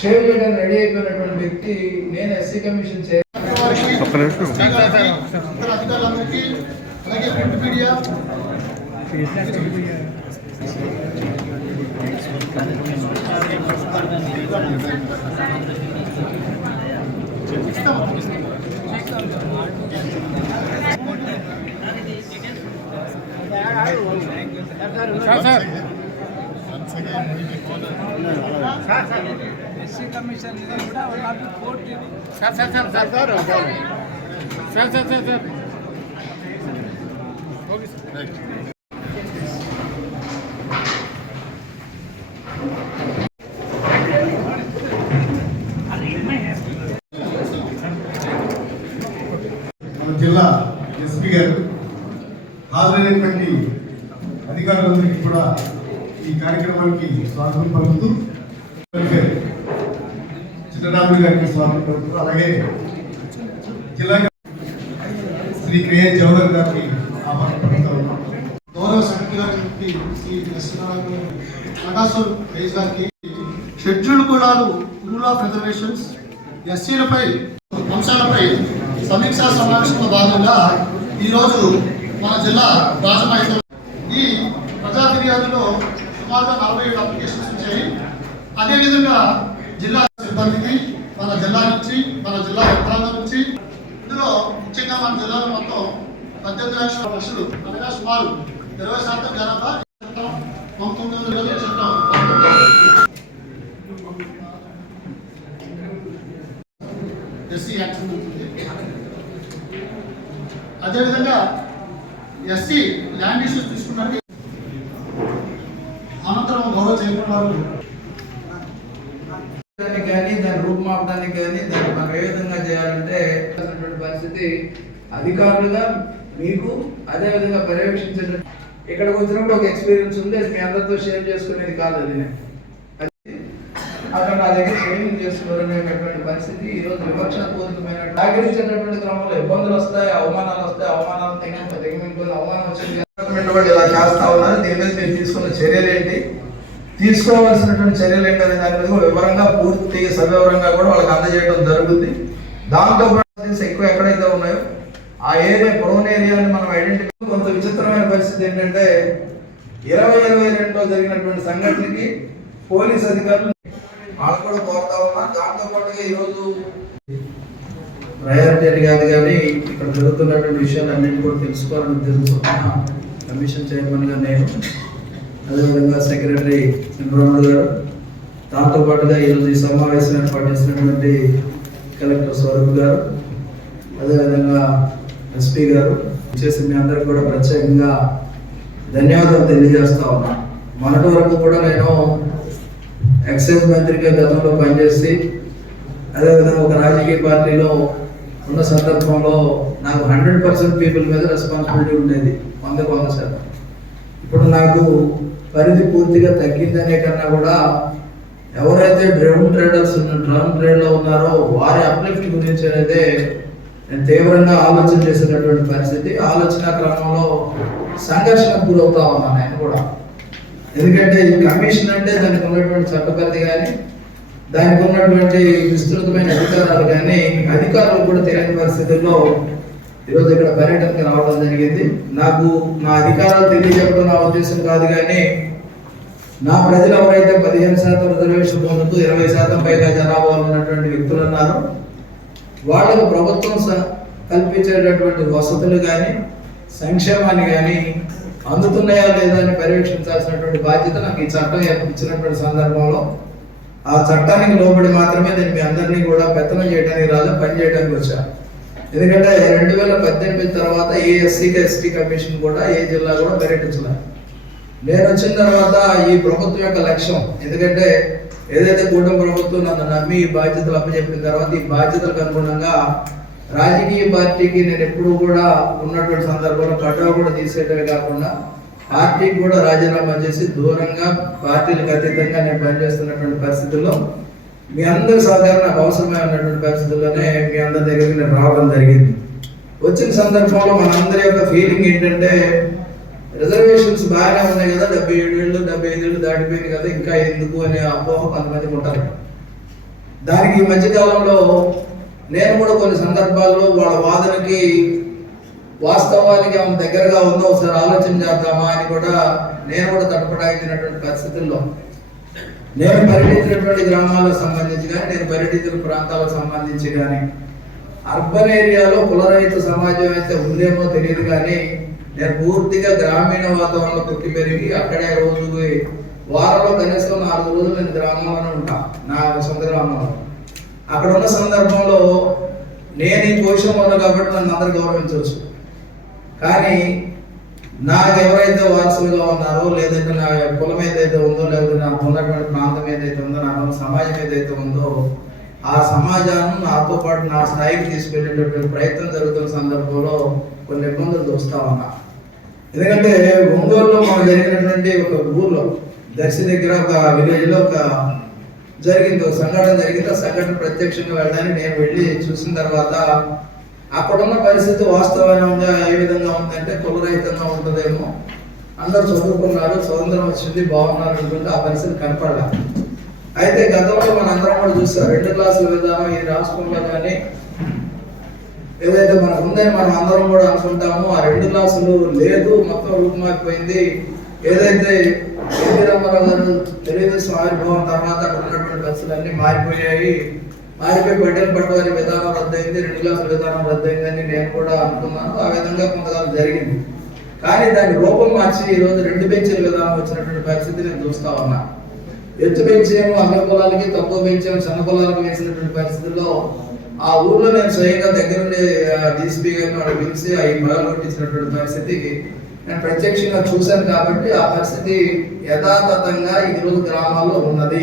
Save చేయడానికి ready అయిపోయినటువంటి వ్యక్తి నేను ఎస్సీ కమిషన్ అధికారులందరికీ అలాగే ప్రింట్ మీడియా ఎస్సీ కమిషన్ కూడా కోర్టు మన జిల్లా ఎస్పీ గారు హాజరైనటువంటి అధికారులందరికీ కూడా ఈ కార్యక్రమానికి స్వాగతం పలుకుతూ చిన్నరాములు గారికి స్వాగతం పలుకుతూ అలాగే జిల్లా శ్రీ కేఎస్ జవహర్ గారికి ఆహ్వానం పలుకుతూ ఉన్నాం. గౌరవ సెక్రటరీ గారికి శ్రీ గారికి షెడ్యూల్డ్ కులాలు రూల్ ఆఫ్ రిజర్వేషన్స్ ఎస్సీలపై అంశాలపై సమీక్షా సమావేశంలో భాగంగా ఈరోజు మన జిల్లా రాజమహేంద్ర ఈ ప్రజా ఫిర్యాదులో సుమారుగా 47 అప్లికేషన్స్ వచ్చాయి. అదేవిధంగా జిల్లా సిబ్బందికి మన జిల్లా నుంచి మన జిల్లా యంత్రాంగం నుంచి ఇందులో ముఖ్యంగా మన జిల్లాలో మొత్తం 18 లక్షలు అనగా సుమారు 20% జనాభా చట్టం 19 చట్టం ఎస్సీ యాక్ట్ ఉంటుంది. అదేవిధంగా ఎస్సీ ల్యాండ్ ఇష్యూస్ తీసుకున్నట్టు అనంతరం గౌరవ చైర్మన్ వారు కానీ దాన్ని రూపుమాపడానికి కానీ దాన్ని మనం ఏ విధంగా చేయాలంటే పరిస్థితి అధికారులుగా మీకు అదేవిధంగా పర్యవేక్షించిన ఇక్కడికి వచ్చినప్పుడు ఒక ఎక్స్పీరియన్స్ ఉంది. అది మీ అందరితో షేర్ చేసుకునేది కాదు. అది అక్కడ నా దగ్గర ట్రైనింగ్ చేసుకోవాలనేటువంటి పరిస్థితి ఈరోజు వివక్షపూరితమైన తాగిరించేటటువంటి క్రమంలో ఇబ్బందులు వస్తాయి, అవమానాలు వస్తాయి. అవమానాలు తెగమింటుకుని అవమానం వచ్చింది వాళ్ళు ఇలా చేస్తా ఉన్నారు. దీని మీద మీరు తీసుకున్న చర్యలు ఏంటి, తీసుకోవాల్సినటువంటి చర్యలు ఏంటి అనే దాని మీద వివరంగా పూర్తి సవివరంగా కూడా వాళ్ళకి అందజేయడం జరుగుతుంది. దాంతో ఎక్కువ ఎక్కడైతే ఉన్నాయో ఆ ఏరియా ప్రోన్ ఏరియాని మనం ఐడెంటిఫై. కొంత విచిత్రమైన పరిస్థితి ఏంటంటే 2022లో జరిగినటువంటి సంఘటనకి పోలీస్ అధికారులు వాళ్ళు కూడా కోరుతా ఉన్నారు. దాంతో పాటుగా ఈరోజు ప్రయారిటీ కాదు కానీ ఇక్కడ జరుగుతున్నటువంటి విషయాలన్నింటినీ కూడా తెలుసుకోవాలని తెలుసుకున్న కమిషన్ చైర్మన్ గా నేను, అదేవిధంగా సెక్రటరీ చంద్రరాముడు గారు, దాంతో పాటుగా ఈరోజు ఈ సమావేశం ఏర్పాటు చేసినటువంటి కలెక్టర్ స్వరూప్ గారు, అదేవిధంగా ఎస్పీ గారు చేసి మీ అందరికి కూడా ప్రత్యేకంగా ధన్యవాదాలు తెలియజేస్తా ఉన్నా. మొన్నటి వరకు కూడా నేను ఎక్సైజ్ మంత్రిగా గతంలో పనిచేసి అదేవిధంగా ఒక రాజకీయ పార్టీలో ఉన్న సందర్భంలో నాకు 100% పీపుల్ మీద రెస్పాన్సిబిలిటీ ఉండేది, 100%. ఇప్పుడు నాకు పరిధి పూర్తిగా తగ్గిందనే కన్నా కూడా ఎవరైతే డ్రమ్ ట్రేడ్లో ఉన్నారో వారి అప్లిఫ్ట్ గురించి అనేది నేను తీవ్రంగా ఆలోచన చేసినటువంటి పరిస్థితి. ఆలోచన క్రమంలో సంఘర్షణకు గురవుతా ఉన్నాను నేను కూడా. ఎందుకంటే ఈ కమిషన్ అంటే దానికి ఉన్నటువంటి చట్టపరిధి కానీ దానికి ఉన్నటువంటి విస్తృతమైన అధికారాలు కానీ అధికారులు కూడా తెలియని పరిస్థితుల్లో ఈరోజు ఇక్కడ పర్యటనకి రావడం జరిగింది. నాకు నా అధికారాలు తెలియజెప్పడం నా ఉద్దేశం కాదు కానీ నా ప్రజలు ఎవరైతే 15% రిజర్వేషన్ పొందుతూ 20% పైగా జనాభా ఉన్నటువంటి వ్యక్తులు ఉన్నారు వాళ్ళకు ప్రభుత్వం కల్పించేటటువంటి వసతులు కానీ సంక్షేమాన్ని కానీ అందుతున్నాయా లేదా అని పర్యవేక్షించాల్సినటువంటి బాధ్యత నాకు ఈ చట్టం ఇచ్చినటువంటి సందర్భంలో ఆ చట్టానికి లోబడి మాత్రమే నేను మీ అందరినీ కూడా పెత్తనం చేయడానికి రాదు, పని చేయడానికి వచ్చాను. ఎందుకంటే 2018 తర్వాత ఏ ఎస్సీకి ఎస్టీ కమిషన్ కూడా ఏ జిల్లా కూడా పర్యటించలేదు. నేను వచ్చిన తర్వాత ఈ ప్రభుత్వం యొక్క లక్ష్యం, ఎందుకంటే ఏదైతే కూటమి ప్రభుత్వం నన్ను నమ్మి ఈ బాధ్యతలు అప్పచెప్పిన తర్వాత ఈ బాధ్యతలకు అనుగుణంగా రాజకీయ పార్టీకి నేను ఎప్పుడు కూడా ఉన్నటువంటి సందర్భంలో కట్టవ కూడా తీసేయటమే కాకుండా పార్టీకి కూడా రాజీనామా చేసి దూరంగా పార్టీలకు అతీతంగా నేను పనిచేస్తున్నటువంటి పరిస్థితుల్లో మీ అందరి సహకారం నాకు అవసరమే ఉన్నటువంటి పరిస్థితుల్లోనే మీ అందరి దగ్గరికి నేను రావడం జరిగింది. వచ్చిన సందర్భంలో మనందరి యొక్క ఫీలింగ్ ఏంటంటే రిజర్వేషన్స్ బాగానే ఉన్నాయి కదా, 77 ఏళ్ళు 75 ఏళ్ళు దాటిపోయింది కదా, ఇంకా ఎందుకు అనే అపోహ కొంతమందికి ఉంటారు. దానికి ఈ మధ్యకాలంలో నేను కూడా కొన్ని సందర్భాల్లో వాళ్ళ వాదనకి వాస్తవానికి ఆమె దగ్గరగా ఉందో ఒకసారి ఆలోచన చేద్దామా అని కూడా నేను కూడా తటపటాయించినటువంటి పరిస్థితుల్లో నేను పర్యటించినటువంటి గ్రామాలకు సంబంధించి కానీ, నేను పర్యటించిన ప్రాంతాలకు సంబంధించి కానీ, అర్బన్ ఏరియాలో కులరహిత సమాజం అయితే ఉందేమో తెలియదు కానీ, నేను పూర్తిగా గ్రామీణ వాతావరణంలో పుట్టి పెరిగి అక్కడే రోజుకి వారంలో కనీసం 4 రోజులు నేను గ్రామంలోనే ఉంటాను, నా సొంత గ్రామంలో. అక్కడ ఉన్న సందర్భంలో నేను ఈ పొజిషన్ ఉన్నా కాబట్టి నన్ను అందరు గౌరవించవచ్చు. కానీ నాకు ఎవరైతే వారసులుగా ఉన్నారో, లేదంటే నా కులం ఏదైతే ఉందో, లేకపోతే నాకు ఉన్నటువంటి ప్రాంతం ఏదైతే ఉందో, నాకు ఉన్న సమాజం ఏదైతే ఉందో, ఆ సమాజాన్ని నాతో పాటు నా స్థాయికి తీసుకెళ్ళేటటువంటి ప్రయత్నం జరుగుతున్న సందర్భంలో కొన్ని ఇబ్బందులు చూస్తా ఉన్నా. ఎందుకంటే ఒంగోలులో మనం జరిగినటువంటి ఒక ఊర్లో దర్శి దగ్గర ఒక విలేజ్లో ఒక సంఘటన జరిగింది. ఆ సంఘటన ప్రత్యక్షంగా వెళ్ళడానికి నేను వెళ్ళి చూసిన తర్వాత అక్కడున్న పరిస్థితి వాస్తవంగా ఏ విధంగా ఉందంటే కులరహితంగా ఉంటుందేమో, అందరూ చదువుకున్నారు, స్వతంత్రం వచ్చింది, బాగున్నారు అనుకుంటే ఆ పరిస్థితి కనపడాలి. అయితే గతంలో మన అందరం కూడా చూస్తారు 2 క్లాసుల విధానం ఈ రాష్ట్రంలో కానీ ఏదైతే మనకు ఉందని మనం అందరం కూడా అనుకుంటాము. ఆ 2 క్లాసులు లేదు, మొత్తం రూపుమారిపోయింది. ఏదైతే ఎన్టీ రామారావు గారు తెలుగుదేశం ఆవిర్భావం తర్వాత అక్కడ ఉన్నటువంటి బస్సులన్నీ మారిపోయి పట్టెల పట్టవారి విధానం రద్దయింది, 2 క్లాసుల విధానం రద్దయిందని నేను కూడా అనుకున్నాను. ఆ విధంగా కొంతకాలం జరిగింది. కానీ దాన్ని రూపం మార్చి ఈరోజు 2 బెంచీల విధానం వచ్చినటువంటి పరిస్థితి నేను చూస్తా ఉన్నా. ఎత్తు బెంచేమో అగ్ర కులాలకి, తక్కువ బెంచేమో చిన్న కులాలకు వేసినటువంటి పరిస్థితుల్లో ఆ ఊర్లో నేను స్వయంగా దగ్గరుండి డీసీపీ గారిని వాళ్ళు పిలిచి అవి మొదలుకొట్టించినటువంటి పరిస్థితికి నేను ప్రత్యక్షంగా చూశాను. కాబట్టి ఆ పరిస్థితి యథాతథంగా ఈరోజు గ్రామాల్లో ఉన్నది.